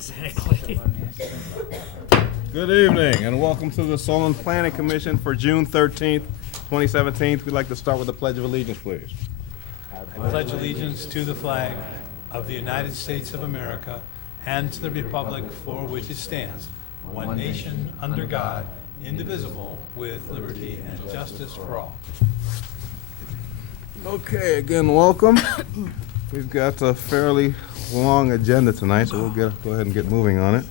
Exactly. Good evening and welcome to the Solon Planning Commission for June 13th, 2017. We'd like to start with the Pledge of Allegiance, please. I pledge allegiance to the flag of the United States of America and to the republic for which it stands, one nation, under God, indivisible, with liberty and justice for all. Okay, again, welcome. We've got a fairly long agenda tonight, so we'll go ahead and get moving on it.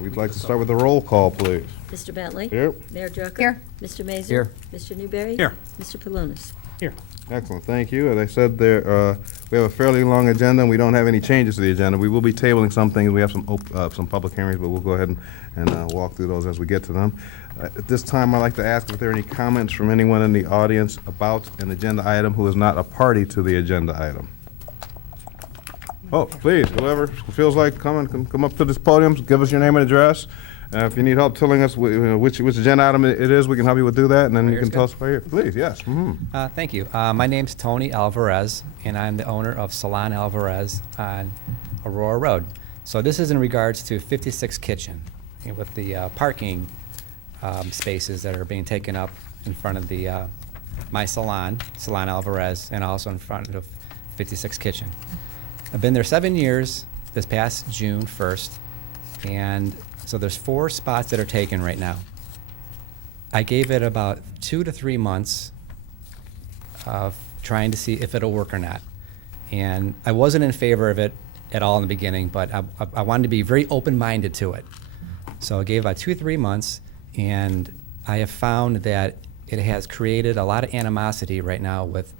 We'd like to start with a roll call, please. Mr. Bentley? Here. Mayor Drucker? Here. Mr. Mazur? Here. Mr. Newberry? Here. Mr. Palunas? Here. Excellent, thank you. As I said, we have a fairly long agenda, and we don't have any changes to the agenda. We will be tabling some things. We have some public hearings, but we'll go ahead and walk through those as we get to them. At this time, I'd like to ask if there are any comments from anyone in the audience about an agenda item who is not a party to the agenda item. Oh, please, whoever feels like coming, come up to this podium, give us your name and address. If you need help telling us which agenda item it is, we can help you do that, and then you can tell us where you're. Please, yes. Mm-hmm. Thank you. My name's Tony Alvarez, and I'm the owner of Salon Alvarez on Aurora Road. So this is in regards to 56 Kitchen, and with the parking spaces that are being taken up in front of the my Salon Alvarez, and also in front of 56 Kitchen. I've been there 7 years, this past June 1st, and so there's 4 spots that are taken right now. I gave it about 2 to 3 months of trying to see if it'll work or not. And I wasn't in favor of it at all in the beginning, but I wanted to be very open-minded to it. So I gave about 2 or 3 months, and I have found that it has created a lot of animosity right now with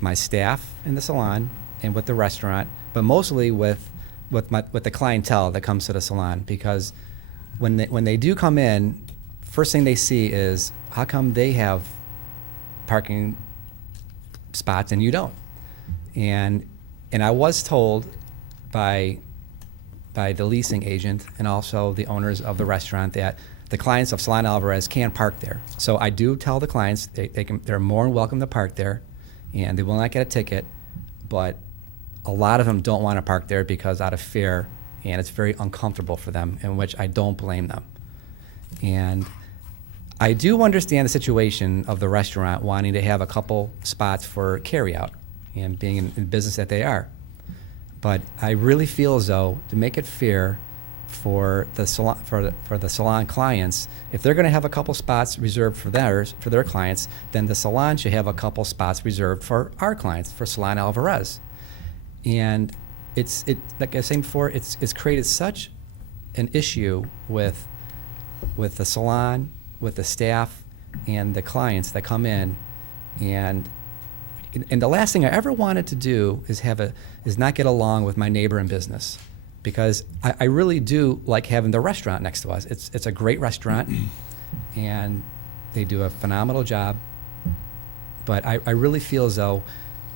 my staff in the salon and with the restaurant, but mostly with the clientele that comes to the salon, because when they do come in, first thing they see is, how come they have parking spots and you don't? And I was told by the leasing agent and also the owners of the restaurant that the clients of Salon Alvarez can park there. So I do tell the clients they're more than welcome to park there, and they will not get a ticket, but a lot of them don't want to park there because out of fear, and it's very uncomfortable for them, in which I don't blame them. And I do understand the situation of the restaurant wanting to have a couple spots for carryout and being in business that they are. But I really feel as though, to make it fair for the salon, for the salon clients, if they're going to have a couple spots reserved for their clients, then the salon should have a couple spots reserved for our clients, for Salon Alvarez. And like I was saying before, it's created such an issue with the salon, with the staff, and the clients that come in, and the last thing I ever wanted to do is not get along with my neighbor in business, because I really do like having the restaurant next to us. It's a great restaurant, and they do a phenomenal job. But I really feel as though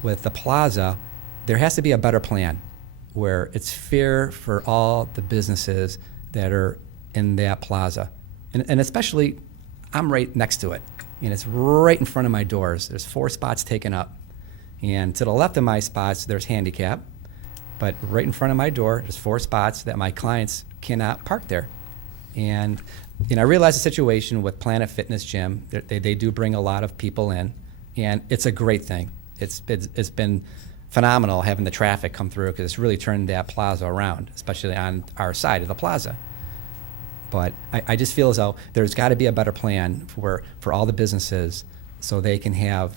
with the plaza, there has to be a better plan where it's fair for all the businesses that are in that plaza. And especially, I'm right next to it, and it's right in front of my doors. There's 4 spots taken up. And to the left of my spots, there's handicap. But right in front of my door, there's 4 spots that my clients cannot park there. And I realize the situation with Planet Fitness Gym. They do bring a lot of people in, and it's a great thing. It's been phenomenal having the traffic come through, because it's really turned that plaza around, especially on our side of the plaza. But I just feel as though there's got to be a better plan for all the businesses, so they can have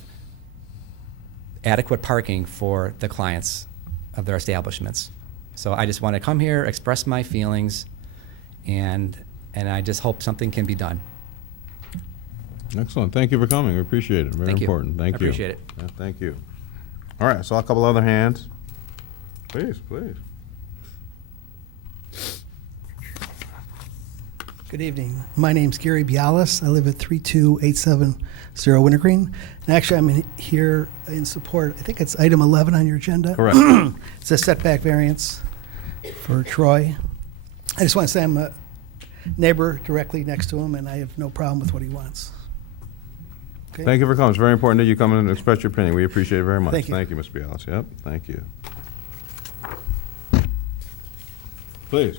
adequate parking for the clients of their establishments. So I just want to come here, express my feelings, and I just hope something can be done. Excellent. Thank you for coming. We appreciate it. Very important. Thank you. I appreciate it. Yeah, thank you. All right, so a couple other hands. Please. Good evening. My name's Gary Bialis. I live at 32870 Wintergreen. And actually, I'm here in support, I think it's item 11 on your agenda. Correct. It's a setback variance for Troy. I just want to say I'm a neighbor directly next to him, and I have no problem with what he wants. Okay? Thank you for coming. It's very important that you come in and express your opinion. We appreciate it very much. Thank you. Thank you, Ms. Bialis. Yep, thank you. Please.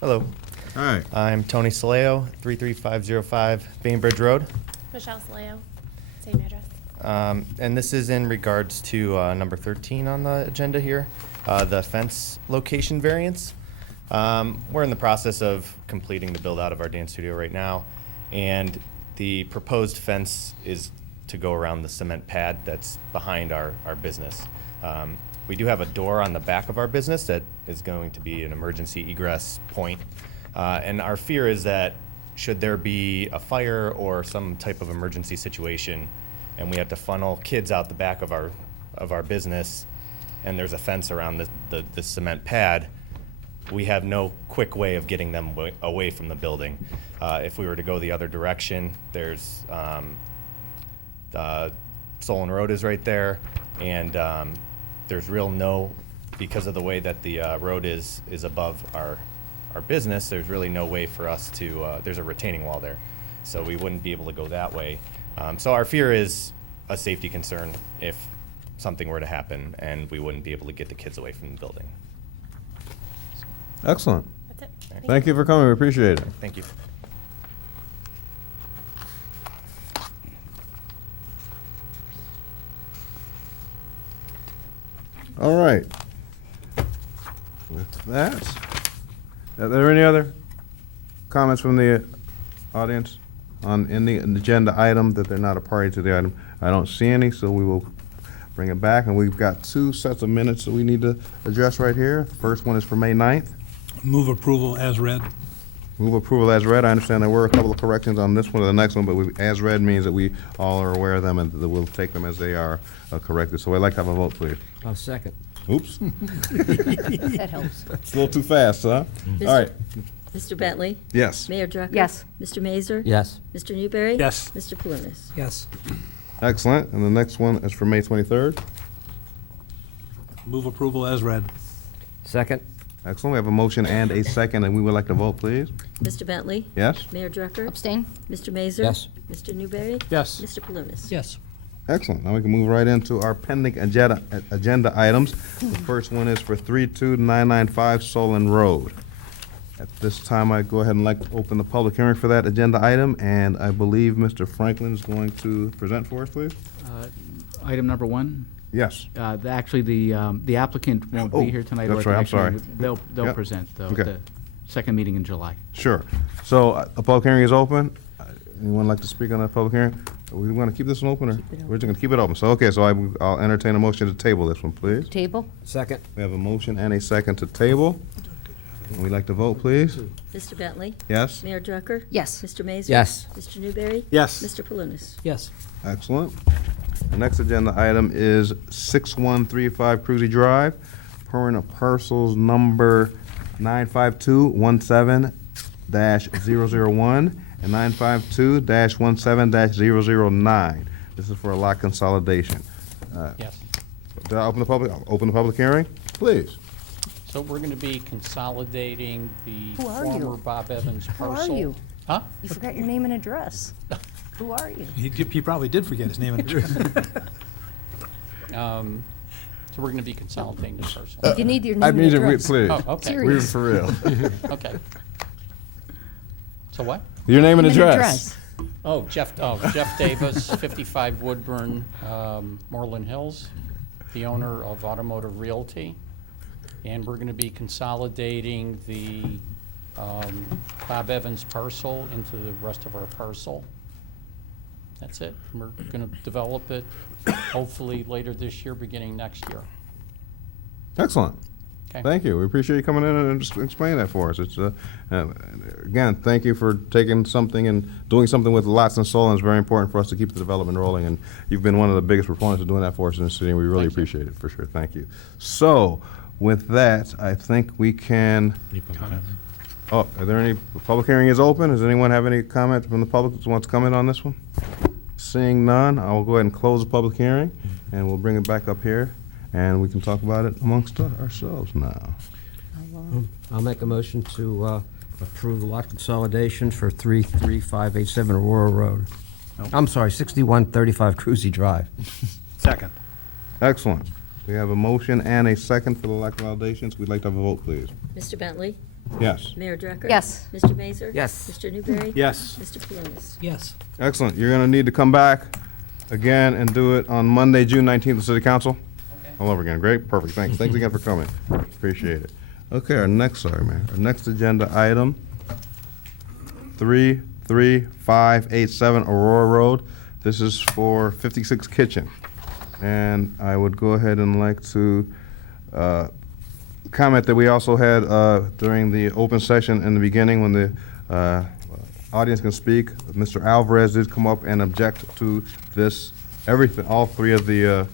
Hello, Hi. I'm Tony Saleo, 33505 Bainbridge Road. Michelle Saleo, same address. And this is in regards to number 13 on the agenda here, the fence location variance. We're in the process of completing the build out of our dance studio right now, and the proposed fence is to go around the cement pad that's behind our business. We do have a door on the back of our business that is going to be an emergency egress point. And our fear is that should there be a fire or some type of emergency situation and we have to funnel kids out the back of our business and there's a fence around the cement pad, we have no quick way of getting them away from the building. If we were to go the other direction, there's Solon Road is right there, and there's because of the way that the road is above our business, there's really no way for us to, there's a retaining wall there, so we wouldn't be able to go that way. So our fear is a safety concern if something were to happen and we wouldn't be able to get the kids away from the building. Excellent. That's it. Thank you for coming. We appreciate it. Thank you. All right. With that, are there any other comments from the audience in the agenda item that they're not a party to the item? I don't see any, so we will bring it back. And we've got 2 sets of minutes that we need to address right here. The first one is for May 9th. Move approval as read. Move approval as read. I understand there were a couple of corrections on this one or the next one, but as read means that we all are aware of them and that we'll take them as they are corrected. So I'd like to have a vote, please. I'll second. Oops. That helps. It's a little too fast, huh? All right. Mr. Bentley? Yes. Mayor Drucker? Yes. Mr. Mazur? Yes. Mr. Newberry? Yes. Mr. Palunas? Yes. Excellent. And the next one is for May 23rd. Move approval as read. Second? Excellent. We have a motion and a second, and we would like to vote, please. Mr. Bentley? Yes? Mayor Drucker? Abstain? Mr. Mazur? Yes. Mr. Newberry? Yes. Mr. Palunas? Yes. Excellent. Now we can move right into our pending agenda items. The first one is for 32995 Solon Road. At this time, I go ahead and like to open the public hearing for that agenda item, and I believe Mr. Franklin is going to present for us, please. Item number 1, Yes. actually, the applicant won't Oh, be here tonight. that's or right, I'm at the next sorry. meeting. They'll Yep. present, though, Okay. at the second meeting in July. Sure. So a public hearing is open. Anyone like to speak on that public hearing? We want to keep this one open, or we're just going to keep it open? So, okay, so I'll entertain a motion to table this one, please. Table? Second? We have a motion and a second to table. And we'd like to vote, please. Mr. Bentley? Yes? Mayor Drucker? Yes. Mr. Mazur? Yes. Mr. Newberry? Yes. Mr. Palunas? Yes. Excellent. The next agenda item is 6135 Cruzy Drive, permanent parcels number 95217-001 and 952-17-009. This is for a lot consolidation. Yes. Did I open the public? I'll open the public hearing, please. So we're going to be consolidating the Who are you? former Bob Evans Who parcel. are you? Huh? You forgot your name and address. Who are you? He probably did forget his name and address. So we're going to be consolidating this parcel. You need your I name and need to read, address. please. Oh, okay. Serious. Read it for real. Okay. So what? Your name and Name and address. Jeff Davis, 55 Woodburn, Moreland Hills, the owner of Automotive Realty. And we're going to be consolidating the Bob Evans parcel into the rest of our parcel. That's it. We're going to develop it hopefully later this year, beginning next year. Excellent. Okay. Thank you. We appreciate you coming in and just explaining that for us. It's again, thank you for taking something and doing something with lots and Solon. It's very important for us to keep the development rolling, and you've been one of the biggest proponents of doing that for us in the city, and we really Thank you. appreciate it for sure. Thank you. So, with that, I think we can. Oh, are there any? The public hearing is open. Does anyone have any comment from the public that wants to comment on this one? Seeing none, I will go ahead and close the public hearing, and we'll bring it back up here, and we can talk about it amongst ourselves now. I'll make a motion to approve the lot consolidation for 33587 Aurora Road. I'm sorry, 6135 Cruzy Drive. Second. Excellent. We have a motion and a second for the lack of validations. We'd like to have a vote, please. Mr. Bentley? Yes. Mayor Drucker? Yes. Mr. Mazur? Yes. Mr. Newberry? Yes. Mr. Palunas? Yes. Excellent. You're going to need to come back again and do it on Monday, June 19th, the City Council. All over again. Great. Perfect. Thanks. Thanks again for coming. Appreciate it. Okay, our next agenda item, 33587 Aurora Road. This is for 56 Kitchen. And I would go ahead and like to comment that we also had during the open session in the beginning when the audience can speak. Mr. Alvarez did come up and object to this, everything, all three of the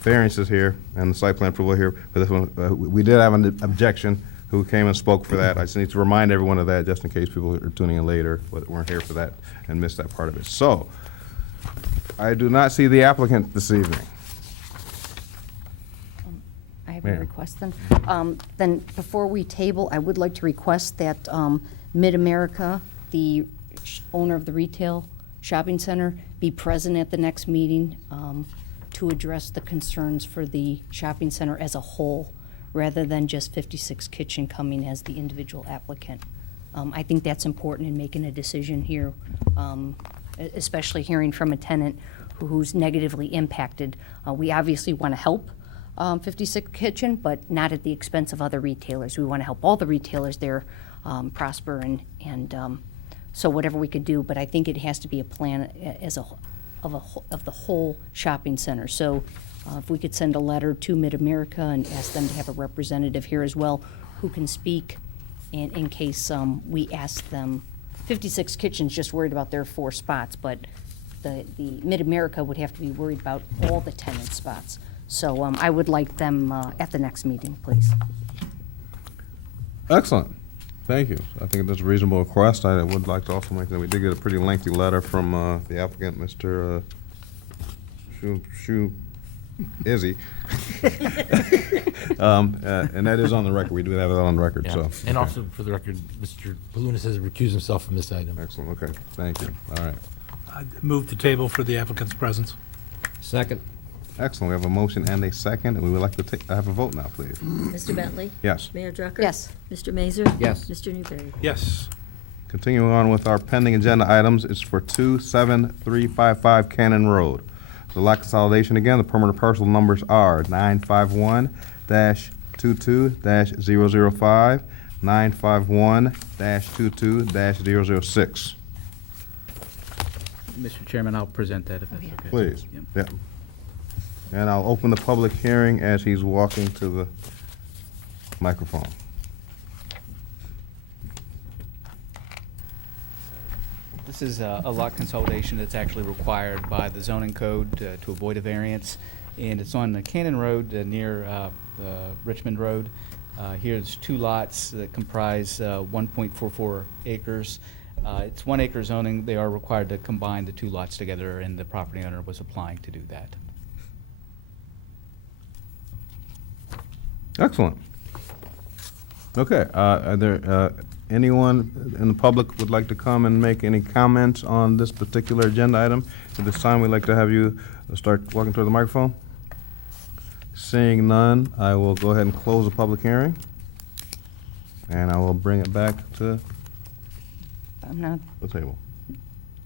variances here and the site plan approval here for this one. We did have an objection who came and spoke for that. I just need to remind everyone of that just in case people are tuning in later but weren't here for that and missed that part of it. So, I do not see the applicant this evening. I have Mayor. a request then. Then before we table, I would like to request that Mid-America, the owner of the retail shopping center, be present at the next meeting to address the concerns for the shopping center as a whole, rather than just 56 Kitchen coming as the individual applicant. I think that's important in making a decision here, especially hearing from a tenant who's negatively impacted. We obviously want to help 56 Kitchen, but not at the expense of other retailers. We want to help all the retailers there prosper and so whatever we could do, but I think it has to be a plan of the whole shopping center. So if we could send a letter to Mid-America and ask them to have a representative here as well who can speak in case we ask them. 56 Kitchen's just worried about their 4 spots, but the Mid-America would have to be worried about all the tenant spots. So I would like them at the next meeting, please. Excellent. Thank you. I think that's a reasonable request. I would like to also make that we did get a pretty lengthy letter from the applicant, Mr. Izzy. And that is on the record. We do have that on the record, Yeah. so. And also, for the record, Mr. Palunas has recused himself from this item. Excellent, okay. Thank you. All right. I move the table for the applicant's presence. Second. Excellent. We have a motion and a second, and we would like to have a vote now, please. Mr. Bentley? Yes. Mayor Drucker? Yes. Mr. Mazur? Yes. Mr. Newberry? Yes. Continuing on with our pending agenda items, it's for 27355 Cannon Road. The lot consolidation again, the permanent parcel numbers are 951-22-005, 951-22-006. Mr. Chairman, I'll present that if that's okay. Please. Yep. Yeah. And I'll open the public hearing as he's walking to the microphone. This is a lot consolidation that's actually required by the zoning code to avoid a variance. And it's on the Cannon Road near Richmond Road. Here's 2 lots that comprise 1.44 acres. It's 1 acre zoning. They are required to combine the 2 lots together, and the property owner was applying to do that. Excellent. Okay, are there anyone in the public would like to come and make any comments on this particular agenda item? At this time, we'd like to have you start walking toward the microphone. Seeing none, I will go ahead and close the public hearing, and I will bring it back to I'm not the table.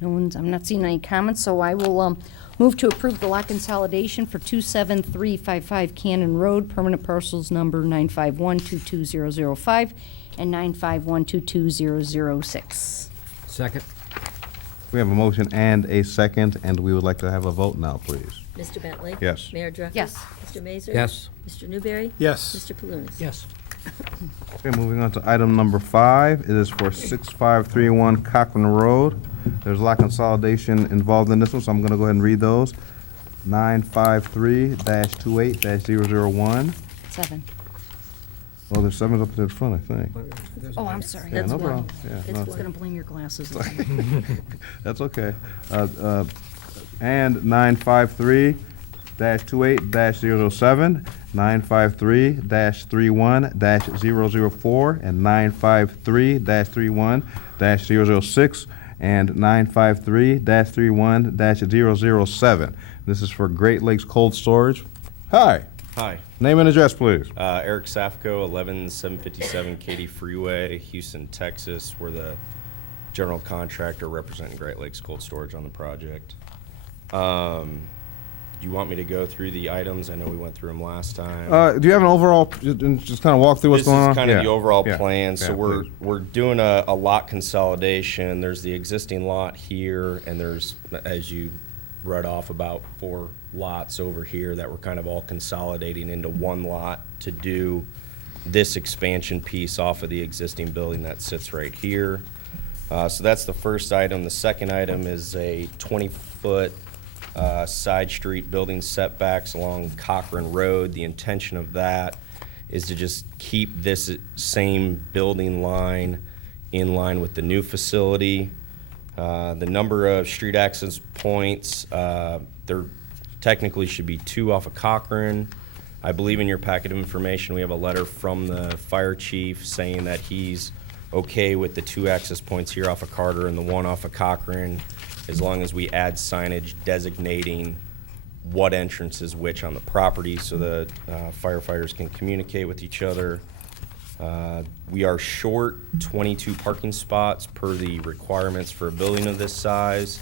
I'm not seeing any comments, so I will move to approve the lot consolidation for 27355 Cannon Road, permanent parcels number 951-22005 and 951-22006. Second. We have a motion and a second, and we would like to have a vote now, please. Mr. Bentley? Yes. Mayor Drucker? Yes. Mr. Mazur? Yes. Mr. Newberry? Yes. Mr. Palunas? Yes. Okay, moving on to item number 5. It is for 6531 Cochran Road. There's a lot consolidation involved in this one, so I'm going to go ahead and read those. 953-28-001. 7. Oh, there's 7 up to the front, I think. Oh, I'm sorry. Yeah, That's no one. problem. Yeah, It's no, I was going to blame your glasses. that's okay. And 953-28-007, 953-31-004, and 953-31-006. and 953-31-007. This is for Great Lakes Cold Storage. Hi, Hi, name and address, please. Eric Safko, 11757 Katy Freeway, Houston, Texas. We're the general contractor representing Great Lakes Cold Storage on the project. Do you want me to go through the items? I know we went through them last time. Do you have an overall, just kind of walk through what's going on? This is kind of Yeah. the overall Yeah. plan. So Yeah, we're please. we're doing a lot consolidation. There's the existing lot here, and there's, as you read off, about 4 lots over here that we're kind of all consolidating into one lot to do this expansion piece off of the existing building that sits right here. So that's the first item. The second item is a 20-foot side street building setbacks along Cochran Road. The intention of that is to just keep this same building line in line with the new facility. The number of street access points, there technically should be 2 off of Cochran. I believe in your packet of information, we have a letter from the fire chief saying that he's okay with the 2 access points here off of Carter and the 1 off of Cochran, as long as we add signage designating what entrance is which on the property so the firefighters can communicate with each other. We are short 22 parking spots per the requirements for a building of this size.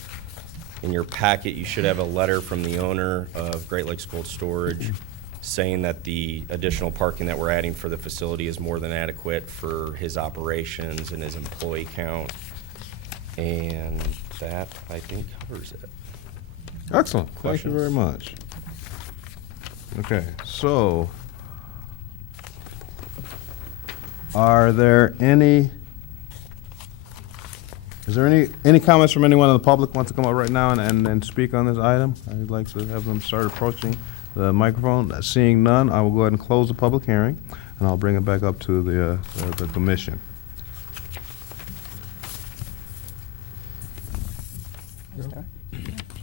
In your packet, you should have a letter from the owner of Great Lakes Cold Storage saying that the additional parking that we're adding for the facility is more than adequate for his operations and his employee count. And that, I think, covers it. Excellent. Thank you Questions? very much. Okay, so is there any comments from anyone in the public wants to come up right now and speak on this item? I'd like to have them start approaching the microphone. Seeing none, I will go ahead and close the public hearing, and I'll bring it back up to the commission.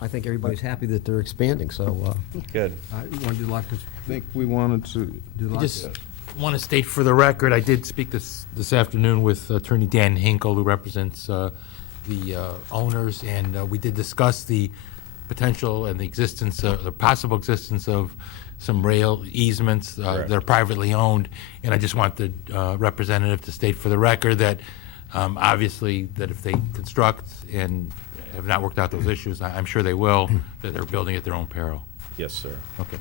I think everybody's happy that they're expanding, so, Good. you want to do like I think we wanted to do I like just want to state for the record, I did speak this afternoon with Attorney Dan Hinkle, who represents the owners, and we did discuss the potential and the existence, the possible existence of some rail easements that are privately owned. And I just want the representative to state for the record that obviously that if they construct and have not worked out those issues, I'm sure they will, that they're building at their own peril. Yes, sir. Okay.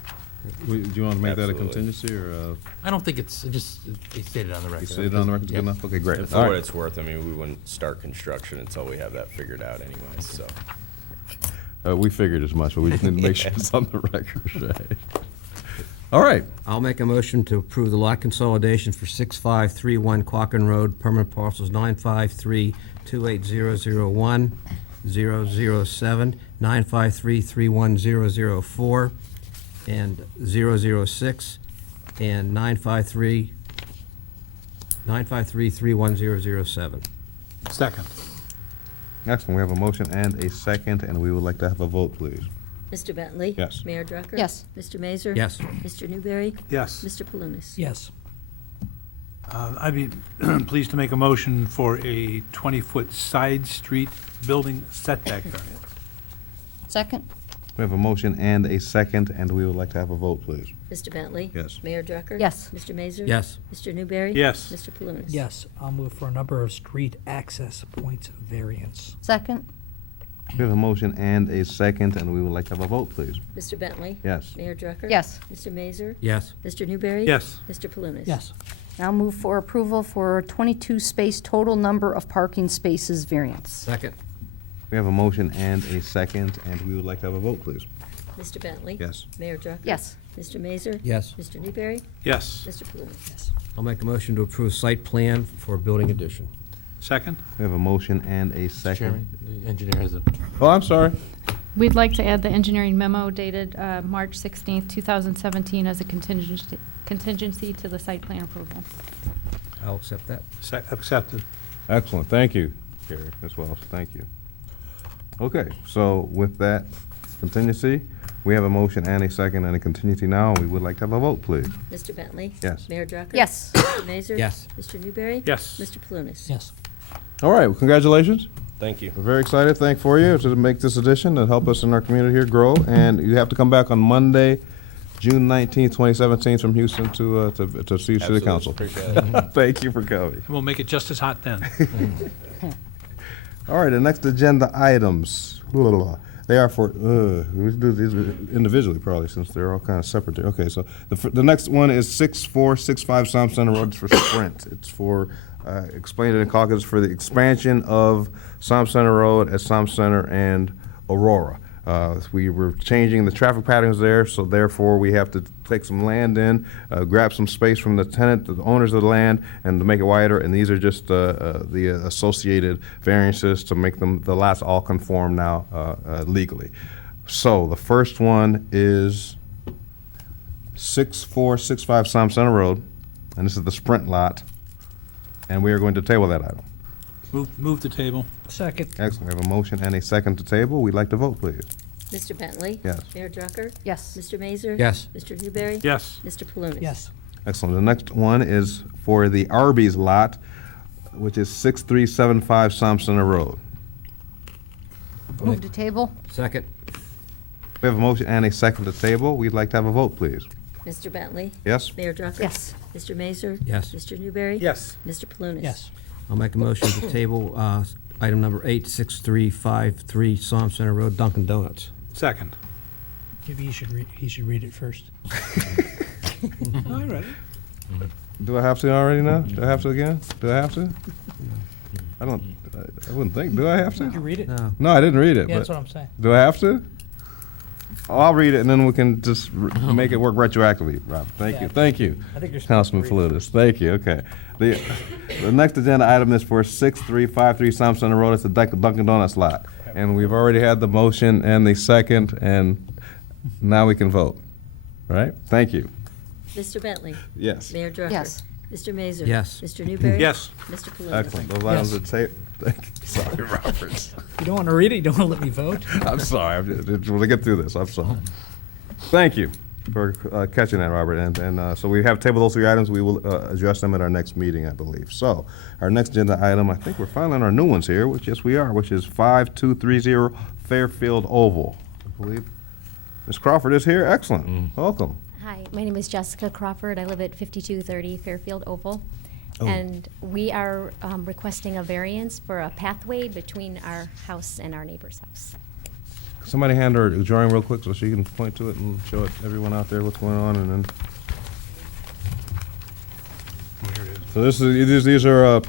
Do you want to make that a Absolutely. contingency, or I don't think it's just, they stated on the record. you say it on the record? Good Yep. enough? Okay, great. And for All what right. it's worth, I mean, we wouldn't start construction until we have that figured out anyway, so. We figured as much, but we just need to make sure it's on the record, right? All right. I'll make a motion to approve the lot consolidation for 6531 Quacken Road, permanent parcels 953-28001, 007, 953-31004, and 006, and 953-31007. Second. Excellent. We have a motion and a second, and we would like to have a vote, please. Mr. Bentley? Yes. Mayor Drucker? Yes. Mr. Mazur? Yes. Mr. Newberry? Yes. Mr. Palunas? Yes. I'd be pleased to make a motion for a 20-foot side street building setback variance. Second? We have a motion and a second, and we would like to have a vote, please. Mr. Bentley? Yes. Mayor Drucker? Yes. Mr. Mazur? Yes. Mr. Newberry? Yes. Mr. Palunas? Yes, I'll move for a number of street access points variance. Second? We have a motion and a second, and we would like to have a vote, please. Mr. Bentley? Yes. Mayor Drucker? Yes. Mr. Mazur? Yes. Mr. Newberry? Yes. Mr. Palunas? Yes. Now move for approval for 22 space total number of parking spaces variance. Second. We have a motion and a second, and we would like to have a vote, please. Mr. Bentley? Yes. Mayor Drucker? Yes. Mr. Mazur? Yes. Mr. Newberry? Yes. Mr. Palunas? Yes. I'll make a motion to approve site plan for building addition. Second? We have a motion and a Chairman, second. the engineer has a, Oh, I'm sorry. We'd like to add the engineering memo dated March 16th, 2017 as a contingency to the site plan approval. I'll accept that. Accepted. Excellent. Thank you, Gary, as well. Thank you. Okay, so with that contingency, we have a motion and a second and a contingency now, and we would like to have a vote, please. Mr. Bentley? Yes. Mayor Drucker? Yes. Mr. Mazur? Yes. Mr. Newberry? Yes. Mr. Palunas? Yes. All right, well, congratulations. Thank you. We're very excited, thank for you, to make this addition and help us in our community here grow. And you have to come back on Monday, June 19th, 2017, from Houston to see City Council. Appreciate it. Thank you for coming. And we'll make it just as hot then. All right, the next agenda items. They are for, we do these individually probably, since they're all kind of separate. Okay, so the next one is 6465 Psalm Center Road. It's for Sprint. It's for, explained in caucus, for the expansion of Psalm Center Road at Psalm Center and Aurora. We were changing the traffic patterns there, so therefore we have to take some land in, grab some space from the tenant, the owners of the land, and to make it wider. And these are just the associated variances to make them, the lots all conform now legally. So the first one is 6465 Psalm Center Road, and this is the Sprint lot, and we are going to table that item. Move the table. Second. Excellent. We have a motion and a second to table. We'd like to vote, please. Mr. Bentley? Yes. Mayor Drucker? Yes. Mr. Mazur? Yes. Mr. Newberry? Yes. Mr. Palunas? Yes. Excellent. The next one is for the Arby's lot, which is 6375 Psalm Center Road. Move to table? Second. We have a motion and a second to table. We'd like to have a vote, please. Mr. Bentley? Yes? Mayor Drucker? Yes. Mr. Mazur? Yes. Mr. Newberry? Yes. Mr. Palunas? Yes. I'll make a motion to table item number 86353 Psalm Center Road, Dunkin' Donuts. Second. Maybe he should read it first. All right. Do I have to already now? Do I have to again? Do I have to? I wouldn't think. Do I have You to? read it? No. No, I didn't read it. Yeah, that's but what I'm saying. do I have to? Oh, I'll read it and then we can just make it work retroactively, Rob. Thank you. Yeah. Thank you. I think you're supposed to Councilman read it. Falutis. Thank you. Okay. The next agenda item is for 6353 Psalm Center Road. It's the Dunkin' Donuts lot. And we've already had the motion and the second, and now we can vote. All right? Thank you. Mr. Bentley? Yes. Mayor Drucker? Yes. Mr. Mazur? Yes. Mr. Newberry? Yes. Mr. Palunas? Excellent. Those items are taped. Sorry, Robert. You don't want to read it? You don't want to let me vote? I'm sorry. I'm just want to get through this. I'm sorry. Thank you for catching that, Robert. And so we have tabled those three items. We will address them at our next meeting, I believe. So our next agenda item, I think we're finally on our new ones here, which, yes, we are, which is 5230 Fairfield Oval. I believe Ms. Crawford is here. Excellent. Welcome. Hi, my name is Jessica Crawford. I live at 5230 Fairfield Oval. Oh. And we are requesting a variance for a pathway between our house and our neighbor's house. Somebody hand her a drawing real quick so she can point to it and show it everyone out there what's going on, and then. So these are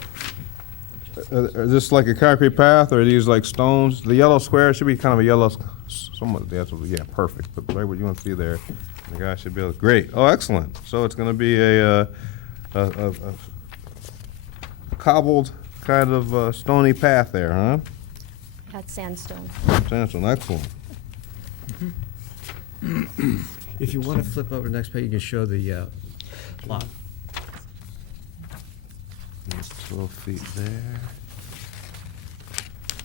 this like a concrete path, or are these like stones? The yellow square should be kind of a yellow, somewhat, yeah, perfect, but right what you want to see there. The guy should be able, great, oh, excellent. So it's gonna be a cobbled kind of stony path there, huh? That's sandstone. Sandstone, excellent. If you want to flip over to the next page, you can show the lot. 12 feet there.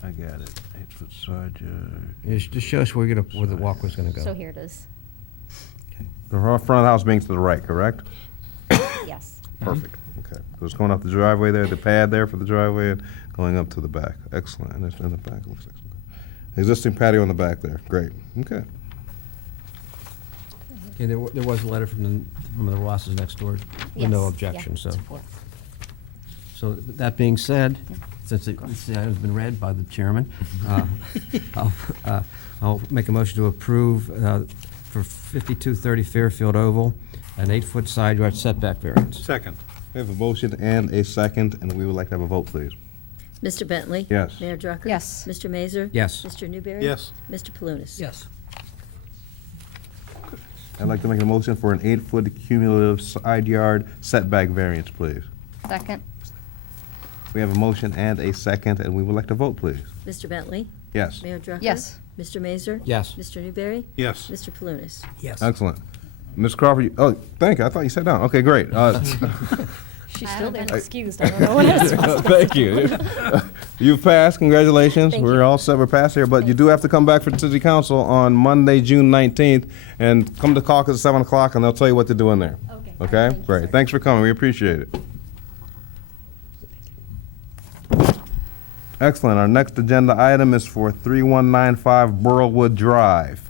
I got it. 8-foot side yard. Just show us where the walkway's going to go. So here it is. The front of the house being to the right, correct? Yes. Perfect. Okay. So it's going up the driveway there, the pad there for the driveway, and going up to the back. Excellent. And it's in the back. Looks excellent. Existing patio in the back there. Great. Okay. And there was a letter from the Rosses next door with no Yes, objection, yeah. so. So that being said, since the item's been read by the chairman, I'll make a motion to approve for 5230 Fairfield Oval, an 8-foot side yard setback variance. Second. We have a motion and a second, and we would like to have a vote, please. Mr. Bentley? Yes. Mayor Drucker? Yes. Mr. Mazur? Yes. Mr. Newberry? Yes. Mr. Palunas? Yes. I'd like to make a motion for an 8-foot cumulative side yard setback variance, please. Second? We have a motion and a second, and we would like to vote, please. Mr. Bentley? Yes. Mayor Drucker? Yes. Mr. Mazur? Yes. Mr. Newberry? Yes. Mr. Palunas? Yes. Excellent. Ms. Crawford, oh, thank you. I thought you sat down. Okay, great. She's still been excused. I don't know what else. Thank you. You've passed. Congratulations. Thank We're you. all set. We're passed here, but you do have to come back for City Council on Monday, June 19th, and come to caucus at 7 o'clock, and they'll tell you what to do in there. Okay. Okay? Thank you, Great. sir. Thanks for coming. We appreciate it. Excellent. Our next agenda item is for 3195 Burlwood Drive.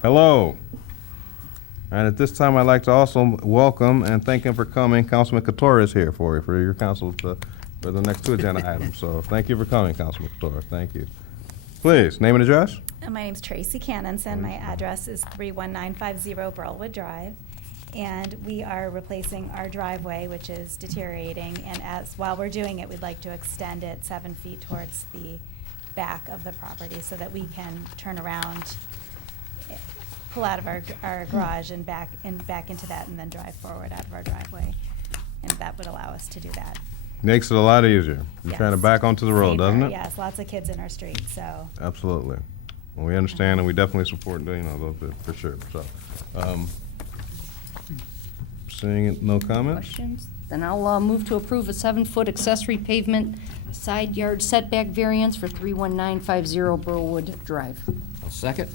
Hello. And at this time, I'd like to also welcome and thank him for coming. Councilman Couture is here for your council for the next two agenda items. So thank you for coming, Councilman Couture. Thank you. Please, name and address. My name's Tracy Cannonson. My address is 31950 Burlwood Drive. And we are replacing our driveway, which is deteriorating. And while we're doing it, we'd like to extend it 7 feet towards the back of the property so that we can turn around, pull out of our garage and back into that, and then drive forward out of our driveway. And that would allow us to do that. Makes it a lot easier. You're trying to Yes. back onto the road, doesn't it? Yes, lots of kids in our street, so. Absolutely. Well, we understand and we definitely support, those for sure. So, seeing no comments? Questions? Then I'll move to approve a 7-foot accessory pavement side yard setback variance for 31950 Burlwood Drive. I'll second.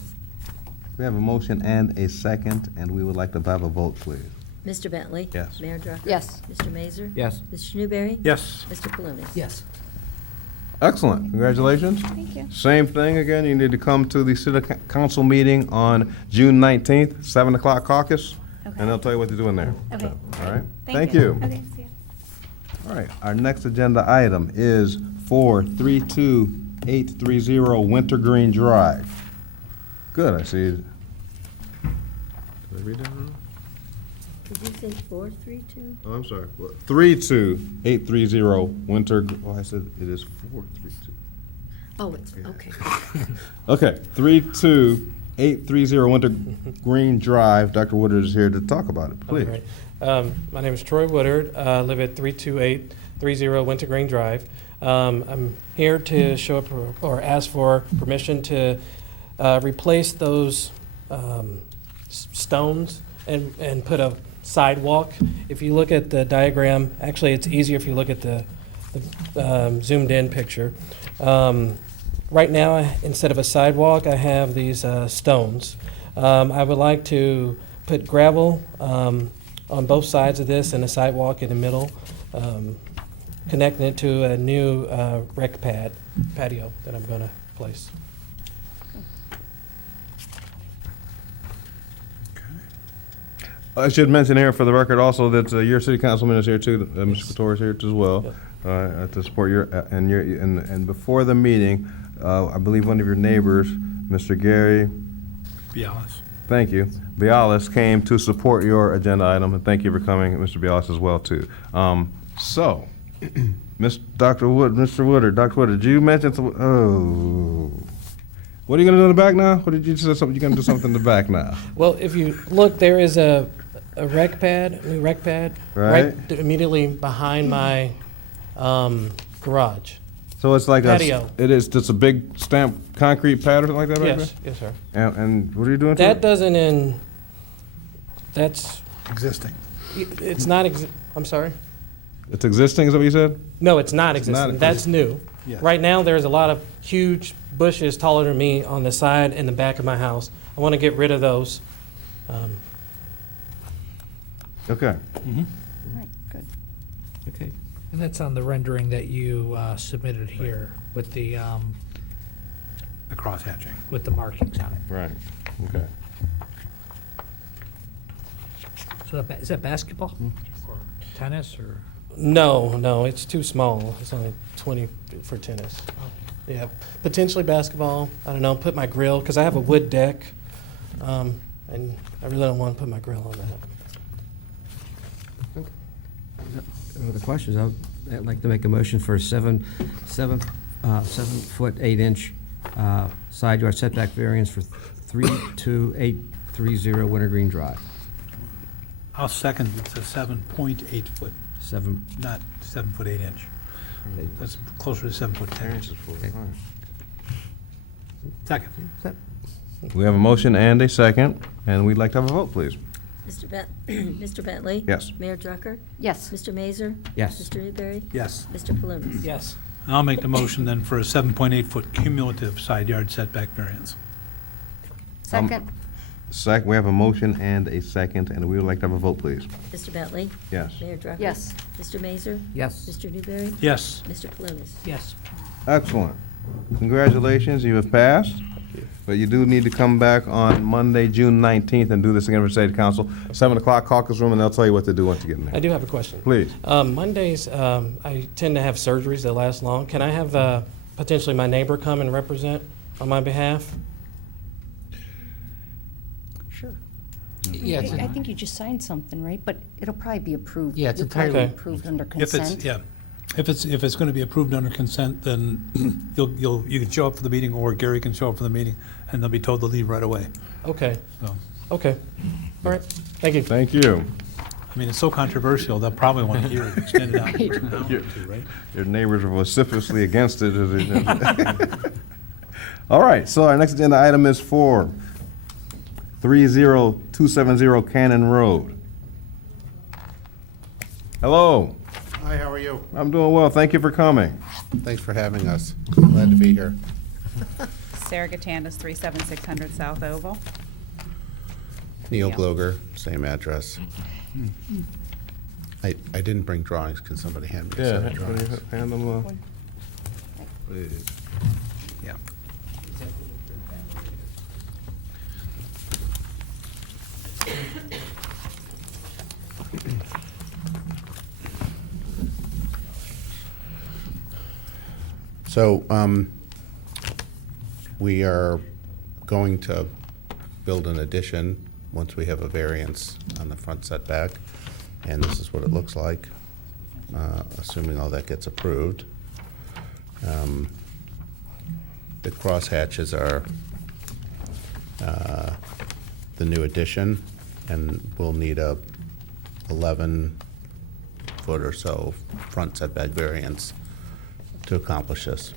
We have a motion and a second, and we would like to have a vote, please. Mr. Bentley? Yes. Mayor Drucker? Yes. Mr. Mazur? Yes. Mr. Newberry? Yes. Mr. Palunas? Yes. Excellent. Congratulations. Thank you. Same thing again. You need to come to the city council meeting on June 19th, 7 o'clock caucus, Okay. and they'll tell you what to do in there. Okay. All right? Thank you. Okay, see ya. All right. Our next agenda item is for 32830 Wintergreen Drive. Good, I see. Did I read that wrong? Did you say 432? Oh, I'm sorry. 32830 Winter, oh, I said it is 432. Oh, it's, okay. Okay, 32830 Winter Green Drive. Dr. Woodard is here to talk about it, please. All right. My name is Troy Woodard. I live at 32830 Wintergreen Drive. I'm here to show up or ask for permission to replace those stones and put a sidewalk. If you look at the diagram, actually it's easier if you look at the zoomed in picture. Right now, instead of a sidewalk, I have these stones. I would like to put gravel on both sides of this and a sidewalk in the middle, connecting it to a new rec patio that I'm going to place. I should mention here for the record also that your city councilman is here too, Mr. Couture is here as well, to support and before the meeting, I believe one of your neighbors, Mr. Gary. Bialis. Thank you. Bialis came to support your agenda item, and thank you for coming, Mr. Bialis, as well too. So, Mr. Woodard, Dr. Woodard, did you mention what are you gonna do in the back now? What did you say? Something? You're gonna do something in the back now? Well, if you look, there is a new rec pad, right immediately behind my garage. So it's like patio. It is just a big stamped concrete pad or something like that, right? Yes, yes, sir. And what are you doing? That doesn't that's Existing. It's not. I'm sorry. It's existing, is that what you said? No, it's not existing. That's new. Yes. Right now, there's a lot of huge bushes taller than me on the side and the back of my house. I want to get rid of those. Okay. All right, good. Okay. And that's on the rendering that you submitted here with the cross-hatching. with the markings on it. Right. Okay. So is that basketball or tennis or? No, it's too small. It's only 20 for tennis. Yeah, potentially basketball. I don't know. Put my grill because I have a wood deck, and I really don't want to put my grill on that. Other questions? I'd like to make a motion for a 7 foot 8 inch side yard setback variance for 32830 Wintergreen Drive. I'll second the 7.8 foot, 7. not 7 foot 8 inch. That's closer to 7 foot 10 inches. Second. We have a motion and a second, and we'd like to have a vote, please. Mr. Bentley? Yes. Mayor Drucker? Yes. Mr. Mazur? Yes. Mr. Newberry? Yes. Mr. Palunas? Yes. I'll make the motion then for a 7.8 foot cumulative side yard setback variance. Second. We have a motion and a second, and we would like to have a vote, please. Mr. Bentley? Yes. Mayor Drucker? Yes. Mr. Mazur? Yes. Mr. Newberry? Yes. Mr. Palunas? Yes. Excellent. Congratulations, you have passed. But you do need to come back on Monday, June 19th, and do this again for State Council. 7 o'clock caucus room, and they'll tell you what to do once you get in there. I do have a question. Please. Mondays, I tend to have surgeries that last long. Can I have potentially my neighbor come and represent on my behalf? Sure. Yeah, it's I think you just signed something, right? But it'll probably be approved. Yeah, it's It'll probably be entirely- approved under If consent. it's, yeah, if it's going to be approved under consent, then you can show up for the meeting, or Gary can show up for the meeting, and they'll be told to leave right away. Okay, So, okay. All right, thank you. Thank you. I mean, it's so controversial, they'll probably want to hear it extended out for an hour or two, right? Your neighbors are vociferously against it. All right, so our next agenda item is for 30270 Cannon Road. Hello. Hi, how are you? I'm doing well. Thank you for coming. Thanks for having us. Glad to be here. Sarah Gatanis, 37600 South Oval. Neil Yeah. Gloger, same address. I didn't bring drawings. Can somebody hand me a set of drawings? Hand them, please. Yeah. So, we are going to build an addition once we have a variance on the front setback, and this is what it looks like, assuming all that gets approved. The crosshatches are the new addition, and we'll need a 11-foot or so front setback variance to accomplish this.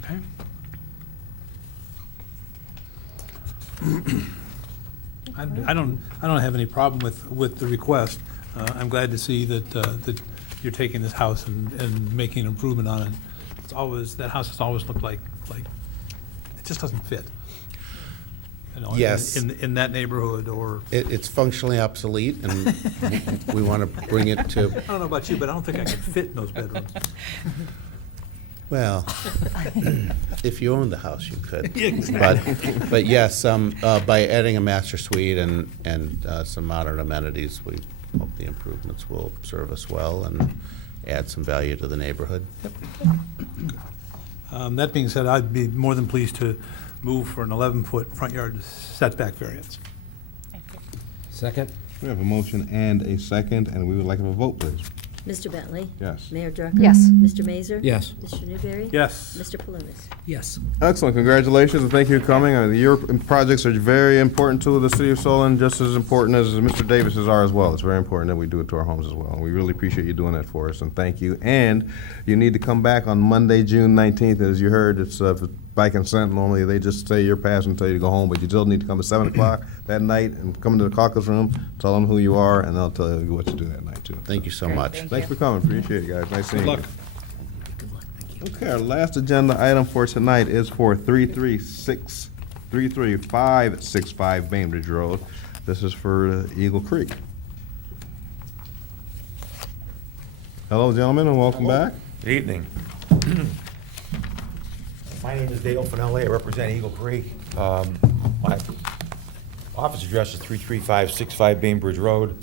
Okay. I don't have any problem with the request. I'm glad to see that you're taking this house and making an improvement on it. It's always, that house has always looked like it just doesn't fit. You know, Yes. in that neighborhood, or, It's functionally obsolete, and we want to bring it to, I don't know about you, but I don't think I could fit in those bedrooms. well, if you owned the house, you could. Exactly. But yes, by adding a master suite and some modern amenities, we hope the improvements will serve us well and add some value to the neighborhood. That being said, I'd be more than pleased to move for an 11-foot front yard setback variance. Second? We have a motion and a second, and we would like to have a vote, please. Mr. Bentley? Yes. Mayor Drucker? Yes. Mr. Mazur? Yes. Mr. Newberry? Yes. Mr. Palunas? Yes. Excellent. Congratulations, and thank you for coming. Your projects are very important to the city of Solon, just as important as Mr. Davis's are as well. It's very important that we do it to our homes as well. And we really appreciate you doing that for us, and thank you. And you need to come back on Monday, June 19th. As you heard, it's by consent. Normally, they just say you're passing and tell you to go home, but you still need to come at 7 o'clock that night and come into the caucus room, tell them who you are, and they'll tell you what to do that night, too. Thank you so much. Thanks for coming. Appreciate it, guys. Nice seeing Good you. luck. Okay, our last agenda item for tonight is for 33565 Bainbridge Road. This is for Eagle Creek. Hello, gentlemen, and welcome back. Good evening. My name is Dale Finelli. I represent Eagle Creek. My office address is 33565 Bainbridge Road.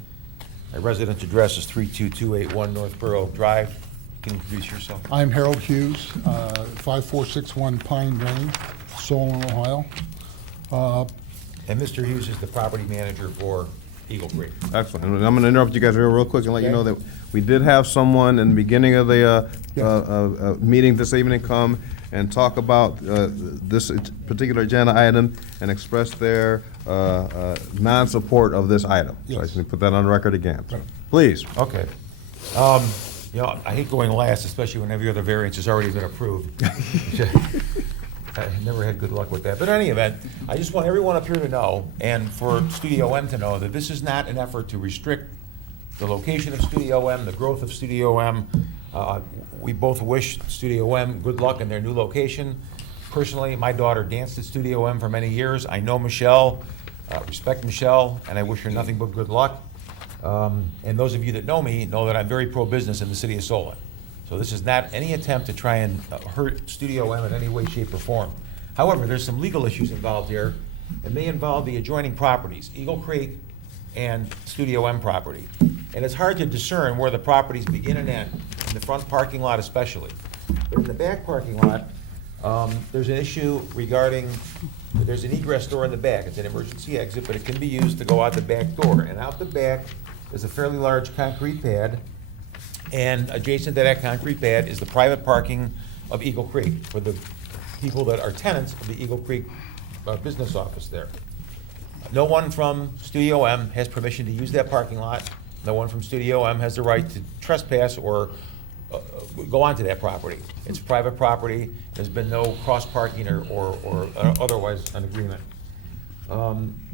My residence address is 32281 Northborough Drive. Can you introduce yourself? I'm Harold Hughes, 5461 Pine Lane, Solon, Ohio. And Mr. Hughes is the property manager for Eagle Creek. Excellent. And I'm going to interrupt you guys real quick and let you know that we did have someone in the beginning of the meeting this evening come and talk about this particular agenda item and express their non-support of this item. So I just need to put that on record again. Please. Okay. You know, I hate going last, especially when every other variance has already been approved. I never had good luck with that. But in any event, I just want everyone up here to know, and for Studio M to know, that this is not an effort to restrict the location of Studio M, the growth of Studio M. We both wish Studio M good luck in their new location. Personally, my daughter danced at Studio M for many years. I know Michelle, respect Michelle, and I wish her nothing but good luck. And those of you that know me know that I'm very pro-business in the city of Solon. So this is not any attempt to try and hurt Studio M in any way, shape, or form. However, there's some legal issues involved here, and they involve the adjoining properties, Eagle Creek and Studio M property. And it's hard to discern where the properties begin and end, in the front parking lot especially. But in the back parking lot, there's an issue regarding, there's an egress door in the back. It's an emergency exit, but it can be used to go out the back door. And out the back is a fairly large concrete pad, and adjacent to that concrete pad is the private parking of Eagle Creek for the people that are tenants of the Eagle Creek business office there. No one from Studio M has permission to use that parking lot. No one from Studio M has the right to trespass or go onto that property. It's private property. There's been no cross-parking or otherwise an agreement.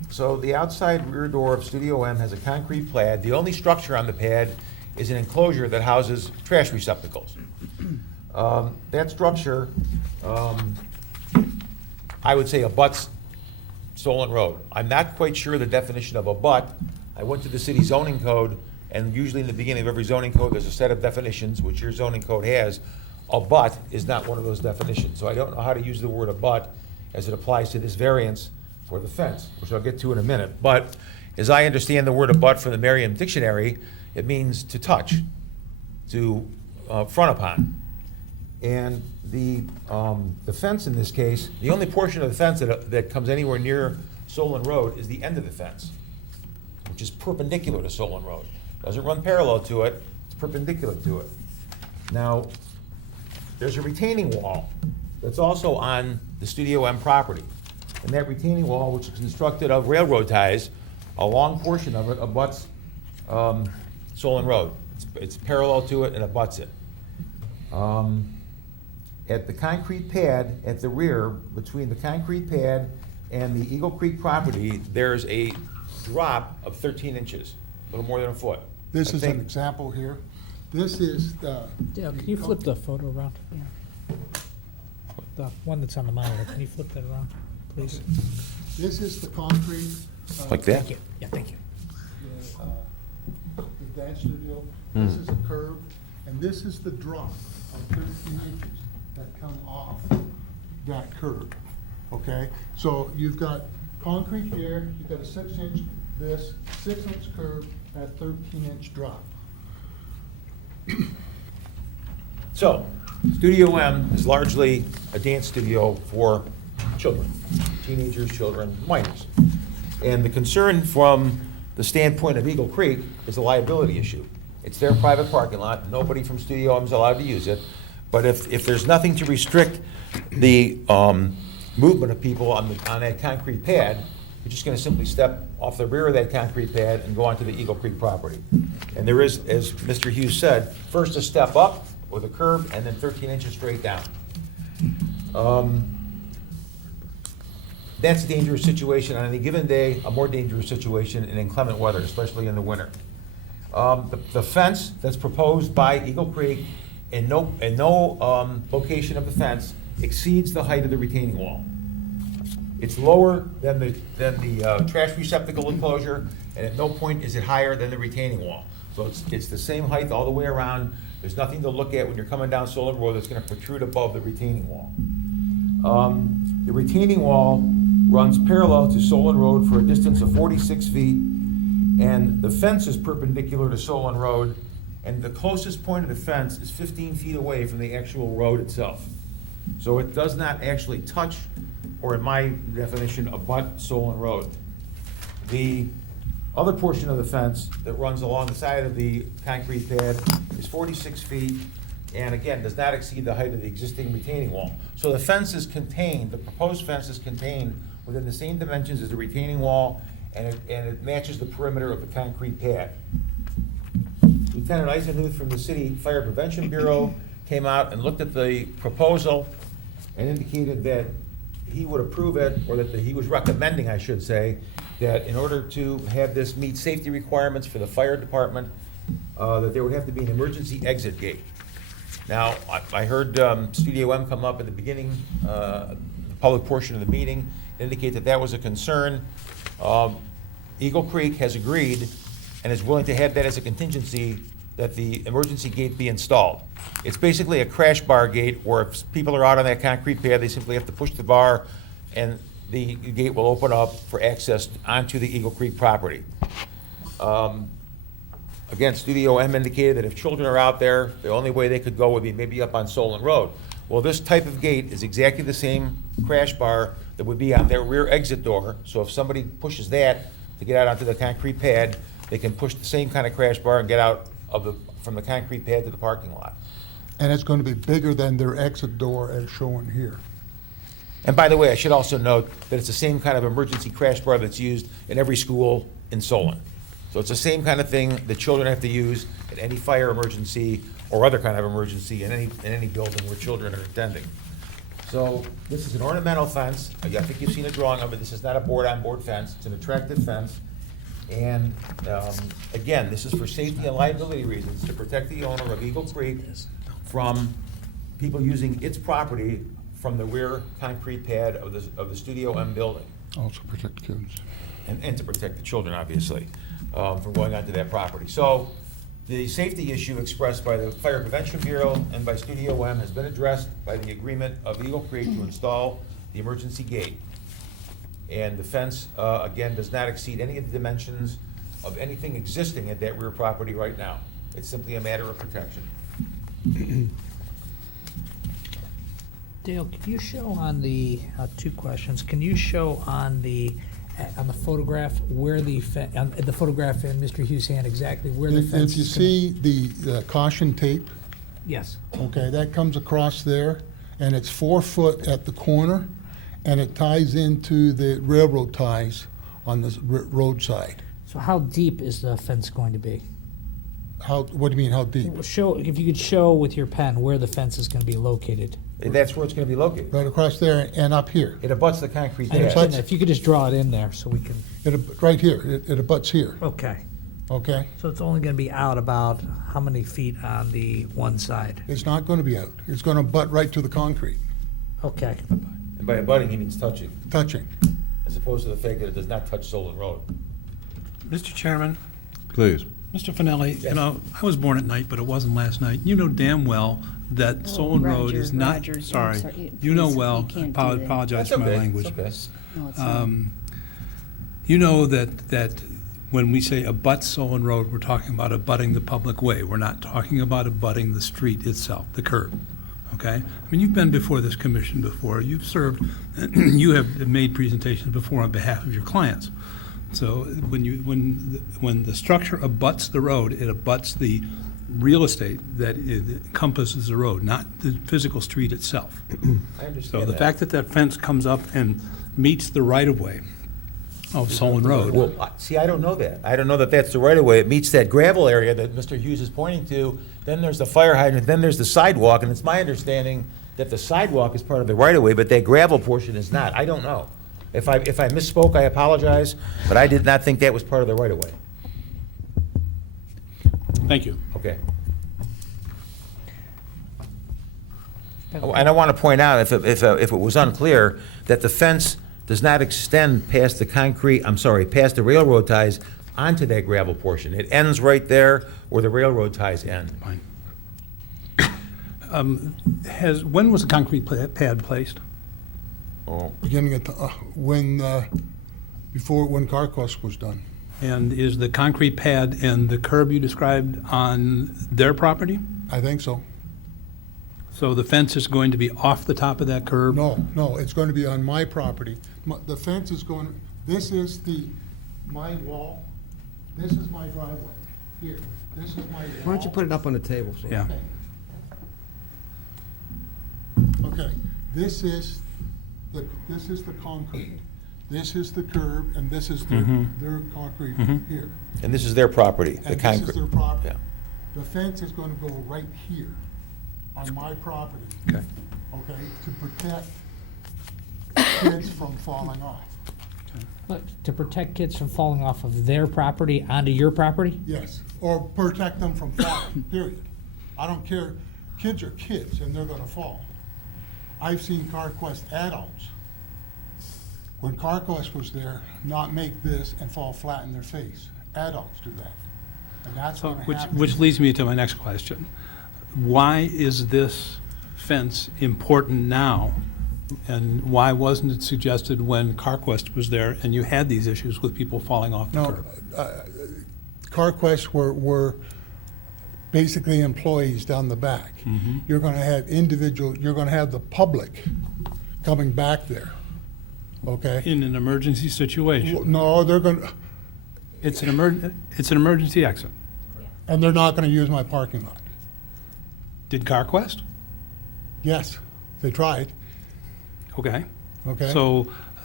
So the outside rear door of Studio M has a concrete pad. The only structure on the pad is an enclosure that houses trash receptacles. That structure, I would say, abuts Solon Road. I'm not quite sure the definition of abut. I went to the city zoning code, and usually in the beginning of every zoning code, there's a set of definitions, which your zoning code has. Abut is not one of those definitions, so I don't know how to use the word abut as it applies to this variance for the fence, which I'll get to in a minute. But as I understand the word abut from the Merriam Dictionary, it means to touch, to front upon. And the fence in this case, the only portion of the fence that comes anywhere near Solon Road is the end of the fence, which is perpendicular to Solon Road. Doesn't run parallel to it, it's perpendicular to it. Now, there's a retaining wall that's also on the Studio M property. And that retaining wall, which is constructed of railroad ties, a long portion of it abuts Solon Road. It's parallel to it and abuts it. At the concrete pad at the rear, between the concrete pad and the Eagle Creek property, there's a drop of 13 inches, a little more than a foot. This is an example here. This is the. Dale, can you flip the photo around? The one that's on the monitor, can you flip that around, please? This is the concrete. Like that? Thank you. Yeah, thank you. The dance studio. This is a curb, and this is the drop of 13 inches that come off that curb, okay? So you've got concrete here, you've got a 6-inch, this 6-inch curb, at 13-inch drop. So, Studio M is largely a dance studio for children, teenagers, children, minors. And the concern from the standpoint of Eagle Creek is a liability issue. It's their private parking lot, nobody from Studio M is allowed to use it. But if there's nothing to restrict the movement of people on that concrete pad, you're just gonna simply step off the rear of that concrete pad and go onto the Eagle Creek property. And there is, as Mr. Hughes said, first a step up with a curb and then 13 inches straight down. That's a dangerous situation on any given day, a more dangerous situation in inclement weather, especially in the winter. The fence that's proposed by Eagle Creek in no location of the fence exceeds the height of the retaining wall. It's lower than the trash receptacle enclosure, and at no point is it higher than the retaining wall. So it's the same height all the way around. There's nothing to look at when you're coming down Solon Road that's gonna protrude above the retaining wall. The retaining wall runs parallel to Solon Road for a distance of 46 feet, and the fence is perpendicular to Solon Road, and the closest point of the fence is 15 feet away from the actual road itself. So it does not actually touch, or in my definition, abut Solon Road. The other portion of the fence that runs along the side of the concrete pad is 46 feet, and again, does not exceed the height of the existing retaining wall. So the fence is contained, the proposed fence is contained within the same dimensions as the retaining wall, and it matches the perimeter of the concrete pad. Lieutenant Eisenhuth from the City Fire Prevention Bureau came out and looked at the proposal and indicated that he would approve it, or that he was recommending, I should say, that in order to have this meet safety requirements for the fire department, that there would have to be an emergency exit gate. Now, I heard Studio M come up at the beginning, the public portion of the meeting, indicate that that was a concern. Eagle Creek has agreed and is willing to have that as a contingency, that the emergency gate be installed. It's basically a crash bar gate where if people are out on that concrete pad, they simply have to push the bar and the gate will open up for access onto the Eagle Creek property. Again, Studio M indicated that if children are out there, the only way they could go would be maybe up on Solon Road. Well, this type of gate is exactly the same crash bar that would be on their rear exit door. So if somebody pushes that to get out onto the concrete pad, they can push the same kind of crash bar and get out from the concrete pad to the parking lot. And it's going to be bigger than their exit door as shown here. And by the way, I should also note that it's the same kind of emergency crash bar that's used in every school in Solon. So it's the same kind of thing that children have to use at any fire emergency or other kind of emergency in any building where children are attending. So this is an ornamental fence. I think you've seen a drawing of it. This is not a board-on-board fence. It's an attractive fence. And again, this is for safety and liability reasons, to protect the owner of Eagle Creek from people using its property from the rear concrete pad of the Studio M building. Also protect kids. And to protect the children, obviously, from going onto that property. So the safety issue expressed by the Fire Prevention Bureau and by Studio M has been addressed by the agreement of Eagle Creek to install the emergency gate. And the fence, again, does not exceed any of the dimensions of anything existing at that rear property right now. It's simply a matter of protection. Dale, can you show on the, two questions, can you show on the photograph where the photograph in Mr. Hughes' hand, exactly where the fence If you is gonna- see the caution tape, Yes. okay, that comes across there, and it's 4 foot at the corner, and it ties into the railroad ties on the roadside. So how deep is the fence going to be? What do you mean, how deep? Show, if you could show with your pen where the fence is gonna be located. That's where it's gonna be located. Right across there and up here. It abuts the concrete I understand pad. that. If you could just draw it in there so we can, Right here, it abuts here, okay. okay? So it's only gonna be out about how many feet on the one side? It's not gonna be out. It's gonna butt right to the concrete, Okay. And by abutting, he means touching, touching. as opposed to the fact that it does not touch Solon Road. Mr. Chairman, Please. Mr. Finelli, Yes. I was born at night, but it wasn't last night. You know damn well that Solon Road is not, Roger, I'm sorry. sorry, You know please, well, you can't do that. apologize That's for my okay, language. it's okay. No, it's not. You know that when we say abut Solon Road, we're talking about abutting the public way. We're not talking about abutting the street itself, the curb, okay? I mean, you've been before this commission before. You've served, you have made presentations before on behalf of your clients. So when the structure abuts the road, it abuts the real estate that encompasses the road, not the physical street itself. I understand So the that. fact that that fence comes up and meets the right-of-way of Solon Road. Well, see, I don't know that. I don't know that that's the right of way. It meets that gravel area that Mr. Hughes is pointing to. Then there's the fire hydrant, then there's the sidewalk, and it's my understanding that the sidewalk is part of the right of way, but that gravel portion is not. I don't know. If I misspoke, I apologize, but I did not think that was part of the right of way. Thank you. Okay. Oh, and I want to point out, if it was unclear, that the fence does not extend past past the railroad ties onto that gravel portion. It ends right there where the railroad ties end. Fine. When was the concrete pad placed? Oh, Beginning at when Carquest was done. And is the concrete pad and the curb you described on their property? I think so. So the fence is going to be off the top of that curb? No, it's going to be on my property. The fence is going, this is my wall, this is my driveway, here, this is my wall. Why don't you put it up on the table? So Yeah. Okay, this is the concrete, this is the curb, and this is their concrete here. and this is their property, the And this concrete. is their property. Yeah. The fence is gonna go right here, on my property. Okay. Okay, to protect kids from falling off. But to protect kids from falling off of their property onto your property? Yes, or protect them from falling, period. I don't care. kids are kids, and they're gonna fall. I've seen CarQuest adults, when CarQuest was there, not make this and fall flat in their face. Adults do that, and that's So, what happens. which leads me to my next question. Why is this fence important now? And why wasn't it suggested when CarQuest was there and you had these issues with people falling off the No, curb? CarQuest were basically employees down the back. You're gonna have you're gonna have the public coming back there, okay? In an emergency situation? No, they're gonna, It's an emergency exit. and they're not gonna use my parking lot. Did CarQuest? Yes, they tried, Okay. okay?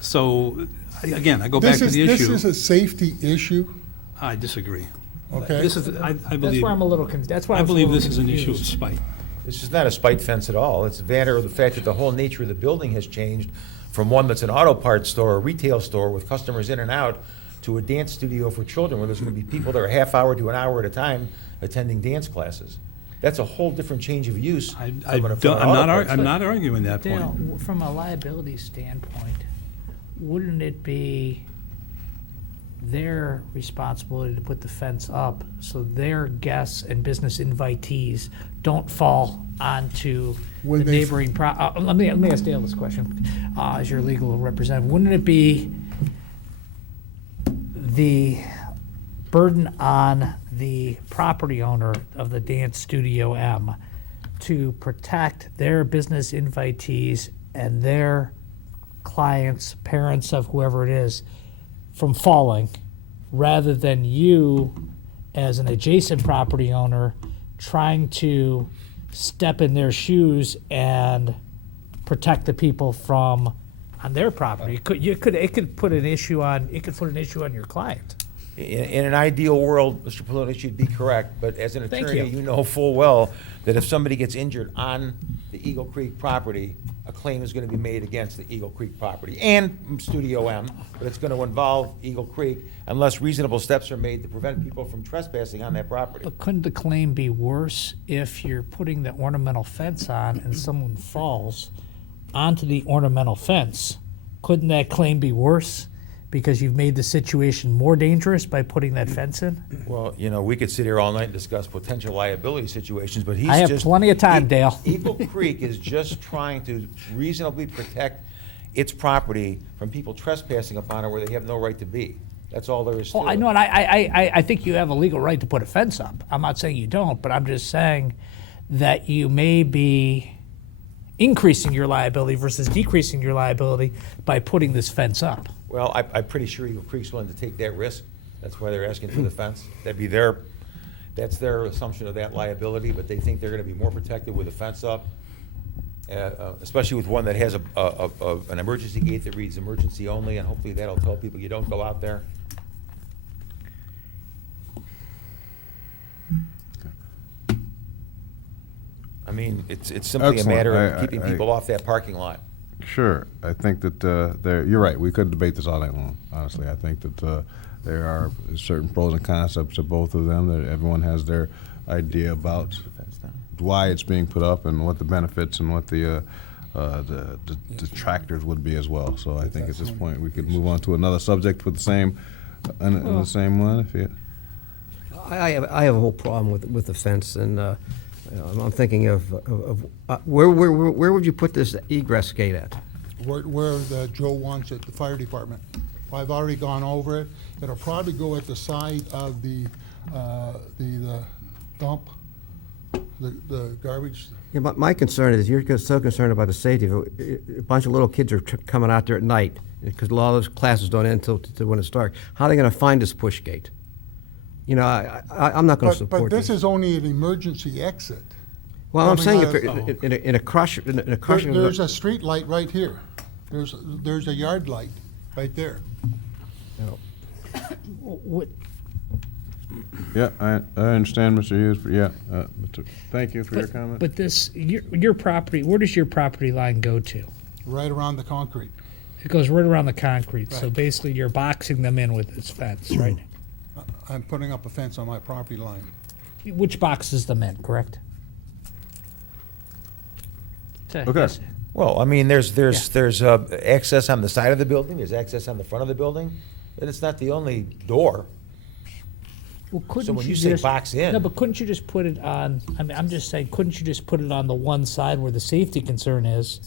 So, again, I go back to the This issue. is a safety issue, I disagree. okay? This is, I That's believe, where I'm a little, that's why I I'm a believe little this is an issue of confused. spite. This is not a spite fence at all. It's a matter of the fact that the whole nature of the building has changed from one that's an auto parts store, a retail store with customers in and out, to a dance studio for children where there's going to be people there a half hour to an hour at a time attending dance classes. That's a whole different change of use. I'm from an auto parts store. not arguing that Dale, point. from a liability standpoint, wouldn't it be their responsibility to put the fence up so their guests and business invitees don't fall onto the When they- neighboring let me ask Dale this question, as your legal representative. Wouldn't it be the burden on the property owner of the Dance Studio M to protect their business invitees and their clients, parents of whoever it is, from falling, rather than you, as an adjacent property owner, trying to step in their shoes and protect the people from on their property? It could put an issue on your client. In an ideal world, Mr. Palumbo, you'd be correct, but as an Thank attorney, you. you know full well that if somebody gets injured on the Eagle Creek property, a claim is going to be made against the Eagle Creek property and Studio M, but it's going to involve Eagle Creek unless reasonable steps are made to prevent people from trespassing on that property. But couldn't the claim be worse if you're putting the ornamental fence on and someone falls onto the ornamental fence? Couldn't that claim be worse because you've made the situation more dangerous by putting that fence in? Well, you know, we could sit here all night and discuss potential liability situations, but he's I have just. plenty of time, Dale. Eagle Creek is just trying to reasonably protect its property from people trespassing upon it where they have no right to be. That's all there is to it. Oh, I know, and I think you have a legal right to put a fence up. I'm not saying you don't, but I'm just saying that you may be increasing your liability versus decreasing your liability by putting this fence up. Well, I'm pretty sure Eagle Creek's willing to take that risk. That's why they're asking for the fence. That's their assumption of that liability, but they think they're gonna be more protected with a fence up, especially with one that has an emergency gate that reads emergency only, and hopefully that'll tell people you don't go out there. I mean, it's simply a Excellent. matter of I- keeping I- people off that parking lot. Sure. I think that you're right. We could debate this all night long, honestly. I think that there are certain pros and cons to both of them, that everyone has their idea about why it's being put up and what the benefits and what the detractors would be as well. So I think at this point, we could move on to another subject with the same, in the same one, if you. I have a whole problem with the fence, and I'm thinking of where would you put this egress gate at? Where the Joe wants it, the fire department. I've already gone over it. It'll probably go at the side of the dump, the garbage. Yeah, my concern is you're so concerned about the safety. A bunch of little kids are coming out there at night because a lot of those classes don't end until when it's dark. How are they going to find this push gate? You know, I'm not going to support But this is only an emergency exit. Well, I'm saying Coming out if in a crush, in a crushing. There's a street light right here. There's a yard light right there. What, Yeah, I understand, Mr. Hughes. Thank you for your comment. But this, your property, where does your property line go to? Right around the concrete. It goes right around the concrete, so Right. basically you're boxing them in with this fence, right? I'm putting up a fence on my property line. Which boxes them in, correct? Okay. yes. Well, I mean, there's access on the side of the building, there's access on the front of the building, and it's not the only door. Well, couldn't when you you say just- box in- No, but couldn't you just put it on, I mean, I'm just saying, couldn't you just put it on the one side where the safety concern is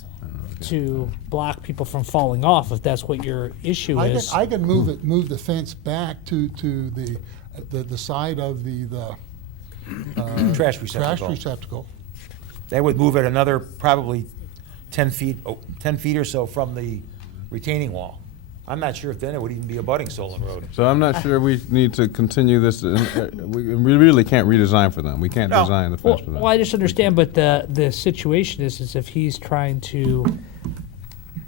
to block people from falling off, if that's what your issue is? I can move the fence back to the side of the Trash receptacle. trash receptacle. That would move it another probably 10 feet or so from the retaining wall. I'm not sure if then it would even be abutting Solon Road. So I'm not sure we need to continue this. We really can't redesign for them. We can't No. design the Well, fence for them. well, I just understand, but the situation is if he's trying to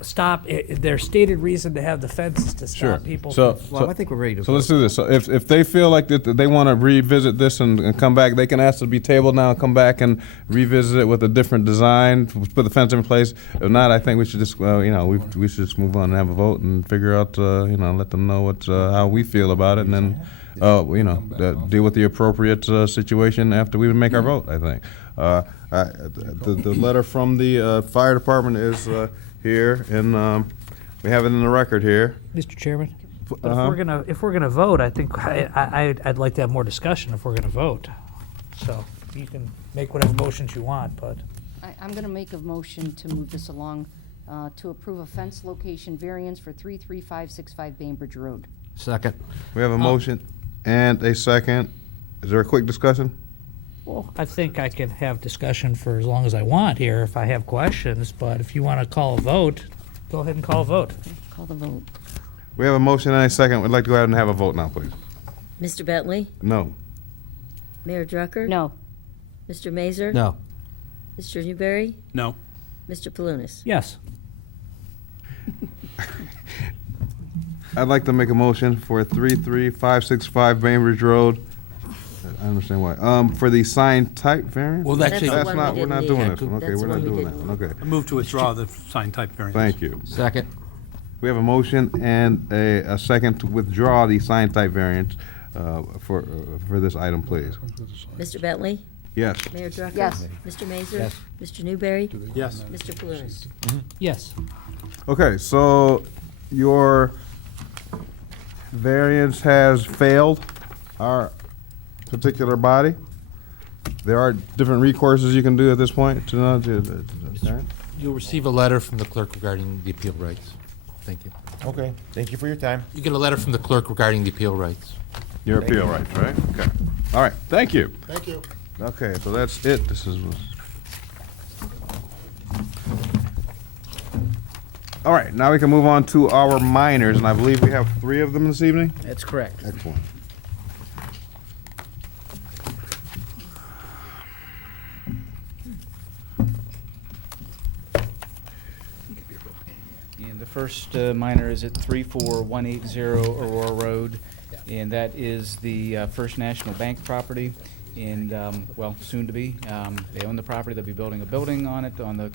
stop, their stated reason to have the fence is to Sure. stop people So, from. Well, I think we're ready to So let's vote. do this. So if they feel like that they want to revisit this and come back, they can ask to be tabled now and come back and revisit it with a different design, put the fence in place. If not, I think we should just, we should just move on and have a vote and figure out, let them know what, how we feel about it, and then, deal with the appropriate situation after we make our vote, I think. The letter from the fire department is here, and we have it in the record here. Mr. Chairman, but Uh-huh. if we're gonna vote, I think I'd like to have more discussion if we're gonna vote. So you can make whatever motions you want, but I'm going to make a motion to move this along, to approve a fence location variance for 33565 Bainbridge Road. Second. We have a motion and a second. Is there a quick discussion? well, I think I can have discussion for as long as I want here if I have questions. But if you want to call a vote, go ahead and call a vote. Call the vote. We have a motion and a second. We'd like to go ahead and have a vote now, please. Mr. Bentley? No. Mayor Drucker? No. Mr. Mazur? No. Mr. Newberry? No. Mr. Palunas? Yes. I'd like to make a motion for 33565 Bainbridge Road. I understand why. For the sign type variance? Well, That's actually, the That's one we not, we're didn't not need. doing this one. Okay, That's we're the not one we doing that didn't one. Okay. I move to withdraw the sign type variance. Thank you. Second. We have a motion and a second to withdraw the sign type variance for this item, please. Mr. Bentley? Yes. Mayor Drucker? Yes. Mr. Mazur? Yes. Mr. Newberry? Yes. Mr. Palunas? Yes. Okay, so your variance has failed our particular body. There are different recourses you can do at this point to okay? You'll receive a letter from the clerk regarding the appeal rights. Thank you. Okay, thank you for your time. You get a letter from the clerk regarding the appeal rights. Your appeal rights, right? Okay. All right, thank you. Thank you. Okay, so that's it. This is. All right, now we can move on to our minors, and I believe we have 3 of them this evening. That's correct. Excellent. And the first minor is at 34180 Aurora Road, and that is the First National Bank property, and, well, soon to be. They own the property, they'll be building a building on it, on the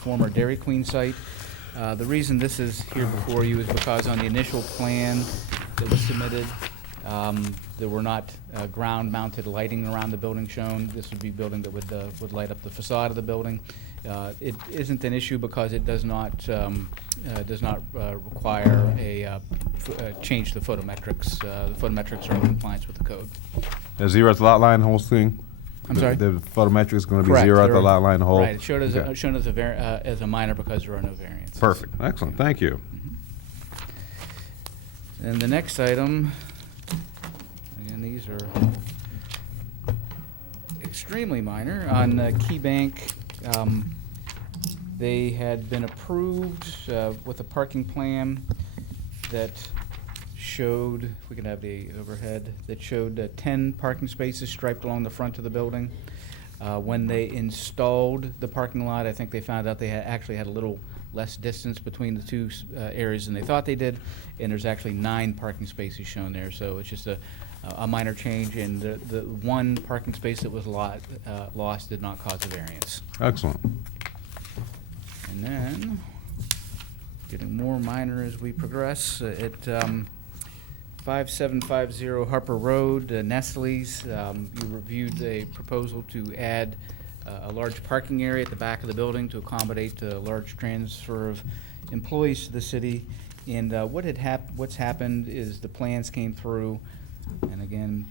former Dairy Queen site. The reason this is here before you is because on the initial plan that was submitted, there were not ground-mounted lighting around the building shown. This would be a building that would light up the facade of the building. It isn't an issue because it does not require a change to the photometrics. The photometrics are in compliance with the code. Zero at the lot line, the whole thing? I'm sorry? The photometric is going to be Correct. 0 at There the are- lot line, the whole? Right, it's shown as Okay. as a minor because there are no variances. Perfect, excellent, thank you. And the next item, again, these are extremely minor. On Key Bank, they had been approved with a parking plan that showed, if we could have the overhead, that showed 10 parking spaces striped along the front of the building. When they installed the parking lot, I think they found out they actually had a little less distance between the two areas than they thought they did, and there's actually 9 parking spaces shown there, so it's just a minor change, and the one parking space that was lost did not cause a variance. Excellent. And then, getting more minor as we progress, at 5750 Harper Road, Nestle's, you reviewed a proposal to add a large parking area at the back of the building to accommodate the large transfer of employees to the city. And what's happened is the plans came through, and again,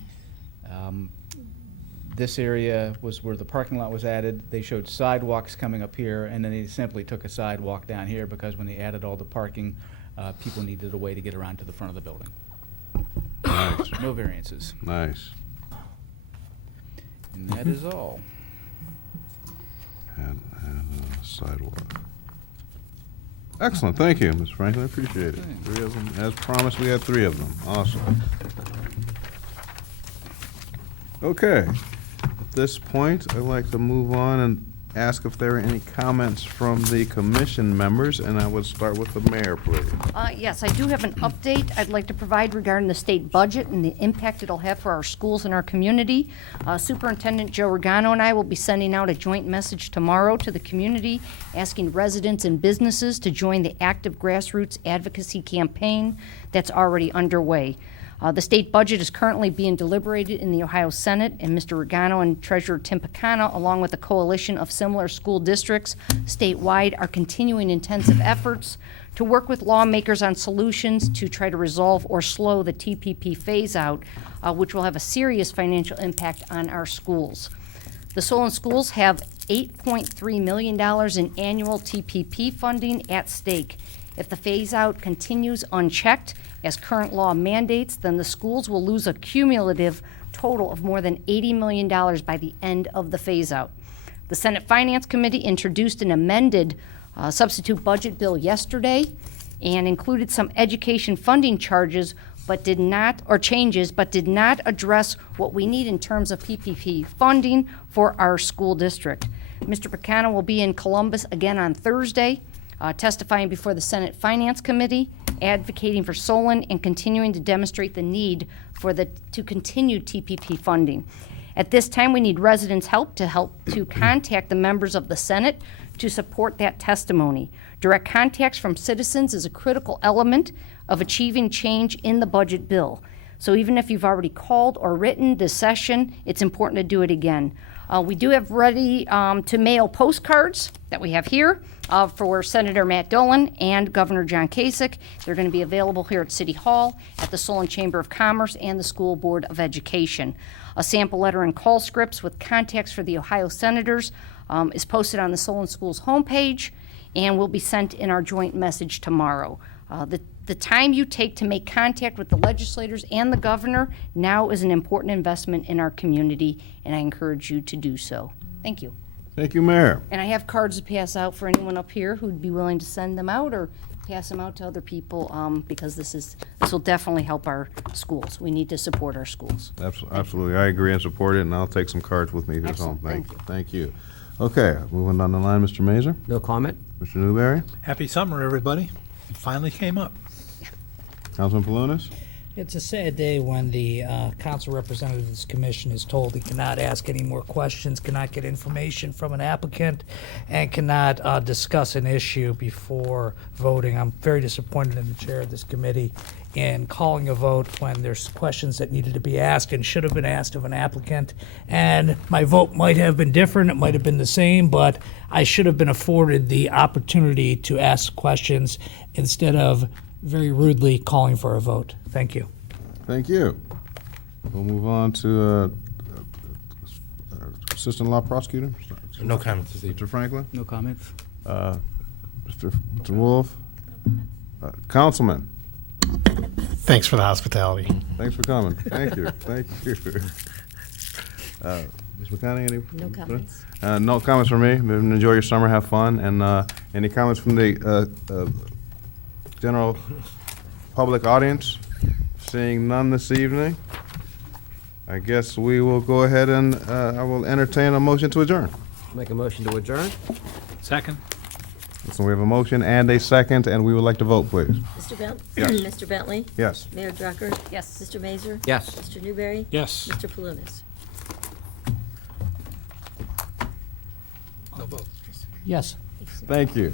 this area was where the parking lot was added. They showed sidewalks coming up here, and then they simply took a sidewalk down here because when they added all the parking, people needed a way to get around to the front of the building. Nice. No variances. Nice. And that is all. And a sidewalk. Excellent, thank you, Ms. Franklin, I appreciate it. 3 of them, as promised, we had 3 of them, awesome. Okay, at this point, I'd like to move on and ask if there are any comments from the commission members, and I would start with the mayor, please. Yes, I do have an update I'd like to provide regarding the state budget and the impact it'll have for our schools and our community. Superintendent Joe Regano and I will be sending out a joint message tomorrow to the community, asking residents and businesses to join the active grassroots advocacy campaign that's already underway. The state budget is currently being deliberated in the Ohio Senate, and Mr. Regano and Treasurer Tim Picana, along with a coalition of similar school districts statewide, are continuing intensive efforts to work with lawmakers on solutions to try to resolve or slow the TPP phase-out, which will have a serious financial impact on our schools. The Solon schools have $8.3 million in annual TPP funding at stake. If the phase-out continues unchecked, as current law mandates, then the schools will lose a cumulative total of more than $80 million by the end of the phase-out. The Senate Finance Committee introduced an amended substitute budget bill yesterday and included some education funding changes, but did not address what we need in terms of PPP funding for our school district. Mr. Picana will be in Columbus again on Thursday, testifying before the Senate Finance Committee, advocating for Solon and continuing to demonstrate the need for to continue TPP funding. At this time, we need residents' help to contact the members of the Senate to support that testimony. Direct contacts from citizens is a critical element of achieving change in the budget bill. So even if you've already called or written this session, it's important to do it again. We do have ready to mail postcards that we have here for Senator Matt Dolan and Governor John Kasich. They're going to be available here at City Hall, at the Solon Chamber of Commerce, and the School Board of Education. A sample letter and call scripts with contacts for the Ohio senators is posted on the Solon Schools homepage and will be sent in our joint message tomorrow. The time you take to make contact with the legislators and the governor now is an important investment in our community, and I encourage you to do so. Thank you. Thank you, Mayor. And I have cards to pass out for anyone up here who'd be willing to send them out or pass them out to other people, because this will definitely help our schools. We need to support our schools. Absolutely, I agree and support it, and I'll take some cards with me to home. Thank you. Okay, moving down the line, Mr. Mazur. No comment? Mr. Newberry. Happy summer, everybody. It finally came up. Councilman Palunas. It's a sad day when the council representative of this commission is told he cannot ask any more questions, cannot get information from an applicant, and cannot discuss an issue before voting. I'm very disappointed in the chair of this committee in calling a vote when there's questions that needed to be asked and should have been asked of an applicant. And my vote might have been different, it might have been the same, but I should have been afforded the opportunity to ask questions instead of very rudely calling for a vote. Thank you. Thank you. We'll move on to Assistant Law Prosecutor. No comments. Mr. Franklin. No comments. Mr. Wolf. Councilman. Thanks for the hospitality. Thanks for coming. Thank you. Thank you. Ms. McConaughey, any? No comments. No comments from me. Enjoy your summer, have fun. And any comments from the general public audience? Seeing none this evening, I guess we will go ahead and I will entertain a motion to adjourn. Make a motion to adjourn? Second. So we have a motion and a second, and we would like to vote, please. Yes. Mr. Bentley? Yes. Mayor Drucker? Yes. Mr. Mazur? Yes. Mr. Newberry? Yes. Mr. Palunas? Yes. Thank you.